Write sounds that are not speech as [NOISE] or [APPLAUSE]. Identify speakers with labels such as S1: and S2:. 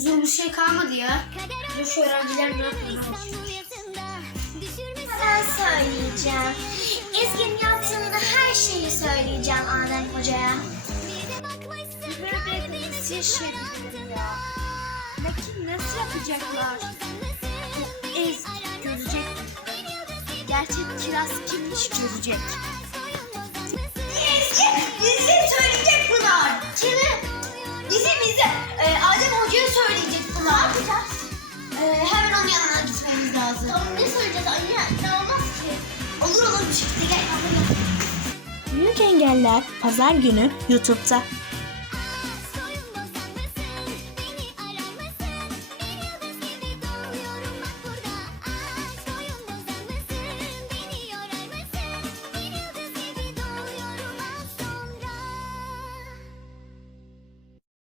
S1: huzur bir şey kalmadı ya. Bu şu öğrenciler ne
S2: ben söyleyeceğim. Ezgi'nin yaptığında her şeyi söyleyeceğim Adem Hoca'ya.
S1: Ne nasıl yapacaklar? Ezgi görecek. Gerçek kiraz kimmiş görecek. Ne
S3: yapacağız?
S1: Ee, onun yanına gitmemiz lazım.
S3: Tamam, ne soracağız anne? Ne olmaz ki?
S1: Olur olur bir şekilde gel.
S4: Büyük [LAUGHS] Engeller Pazar günü YouTube'da.